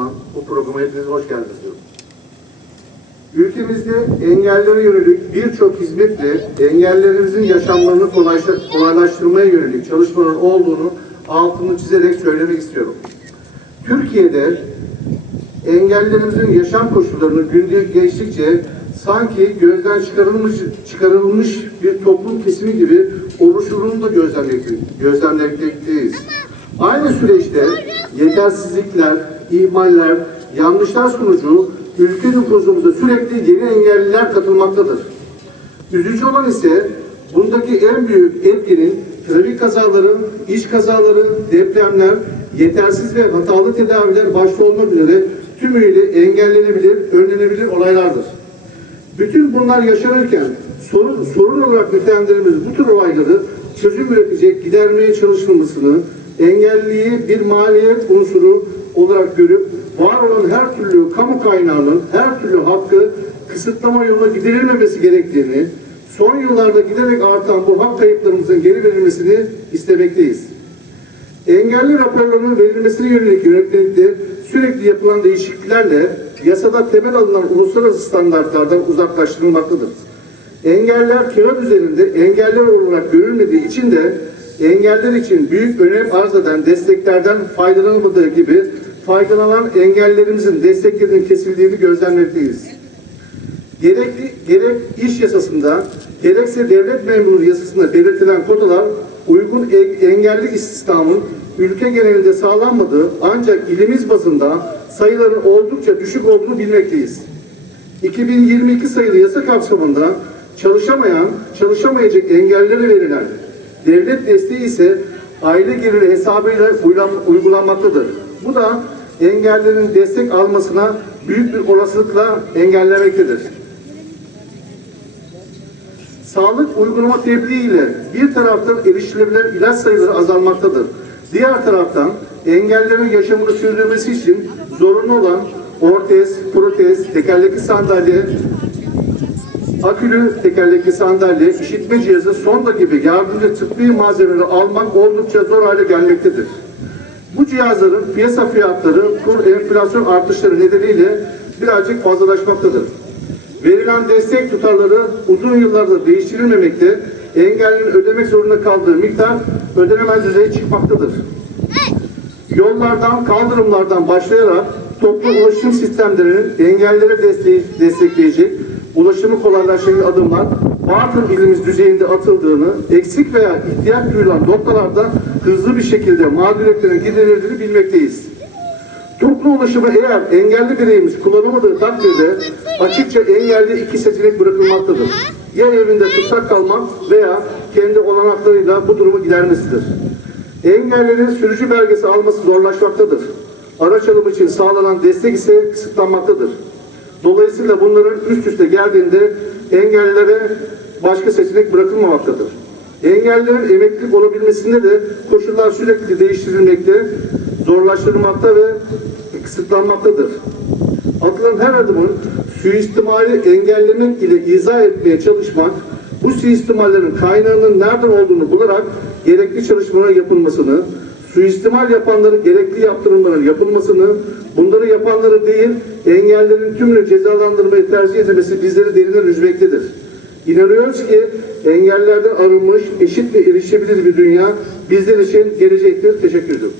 zaman bu programa hepiniz hoş geldiniz diyorum. Ülkemizde engellere yönelik birçok hizmetle engellerimizin yaşamlarını kolaylaştır- kolaylaştırmaya yönelik çalışmaların olduğunu altını çizerek söylemek istiyorum. Türkiye'de engellerimizin yaşam koşullarını günde geçtikçe sanki gözden çıkarılmış çıkarılmış bir toplum kesimi gibi oluşumunu da gözlemlekte- gözlemlemekteyiz. Aynı süreçte yetersizlikler, ihmaller, yanlışlar sonucu ülke nüfusumuza sürekli yeni engelliler katılmaktadır. Üzücü olan ise bundaki en büyük etkenin trafik kazaları, iş kazaları, depremler, yetersiz ve hatalı tedaviler başta olmak üzere tümüyle engellenebilir, önlenebilir olaylardır. Bütün bunlar yaşanırken sorun, sorun olarak nitelendirdiğimiz bu tür olayları çözüm üretecek, gidermeye çalışılmasını, engelliyi bir maliyet unsuru olarak görüp var olan her türlü kamu kaynağının her türlü hakkı kısıtlama yoluna giderilmemesi gerektiğini, son yıllarda giderek artan bu hak kayıplarımızın geri verilmesini istemekteyiz. Engelli raporlarının verilmesine yönelik yönetmelikte sürekli yapılan değişikliklerle yasada temel alınan uluslararası standartlardan uzaklaştırılmaktadır. Engeller kağıt üzerinde engeller olarak görülmediği için de engeller için büyük önem arz eden desteklerden faydalanılmadığı gibi faydalanan engellerimizin desteklerinin kesildiğini gözlemlemekteyiz. Gerekli, gerek iş yasasında, gerekse devlet memuru yasasında belirtilen kotalar uygun e- engelli istihdamın ülke genelinde sağlanmadığı ancak ilimiz bazında sayıların oldukça düşük olduğunu bilmekteyiz. 2022 sayılı yasa kapsamında çalışamayan, çalışamayacak engellilere verilen devlet desteği ise aile geliri hesabıyla uygulan- uygulanmaktadır. Bu da engellerin destek almasına büyük bir olasılıkla engellemektedir. Sağlık uygulama tebliğ ile bir taraftan erişilebilir ilaç sayıları azalmaktadır. Diğer taraftan engellerin yaşamını sürdürmesi için zorunlu olan ortez, protez, tekerlekli sandalye, akülü tekerlekli sandalye, işitme cihazı, sonda gibi yardımcı tıbbi malzemeleri almak oldukça zor hale gelmektedir. Bu cihazların piyasa fiyatları kur enflasyon artışları nedeniyle birazcık fazlalaşmaktadır. Verilen destek tutarları uzun yıllardır değiştirilmemekte, engellinin ödemek zorunda kaldığı miktar ödenemez düzeye çıkmaktadır. Yollardan, kaldırımlardan başlayarak toplu ulaşım sistemlerinin engellere destekleyecek, ulaşımı kolaylaştıracak adımlar batıl ilimiz düzeyinde atıldığını, eksik veya ihtiyaç duyulan noktalarda hızlı bir şekilde mağduriyetlerin giderildiğini bilmekteyiz. Toplu ulaşımı eğer engelli bireyimiz kullanamadığı takdirde açıkça engelli iki seçenek bırakılmaktadır. Ya evinde tutsak kalmak veya kendi olanaklarıyla bu durumu gidermesidir. Engellerin sürücü belgesi alması zorlaşmaktadır. Araç alımı için sağlanan destek ise kısıtlanmaktadır. Dolayısıyla bunların üst üste geldiğinde engellilere başka seçenek bırakılmamaktadır. Engellilerin emeklilik olabilmesinde de koşullar sürekli değiştirilmekte, zorlaştırılmakta ve kısıtlanmaktadır. Atılan her adımın suistimali engellemek ile izah etmeye çalışmak, bu suistimallerin kaynağının nereden olduğunu bularak gerekli çalışmalar yapılmasını, suistimal yapanları gerekli yaptırımların yapılmasını, bunları yapanları değil, engellerin tümünü cezalandırmayı tercih edilmesi bizleri derinden üzmektedir. İnanıyoruz ki engellerden arınmış, eşit ve erişebilir bir dünya bizler için gelecektir. Teşekkür ediyorum.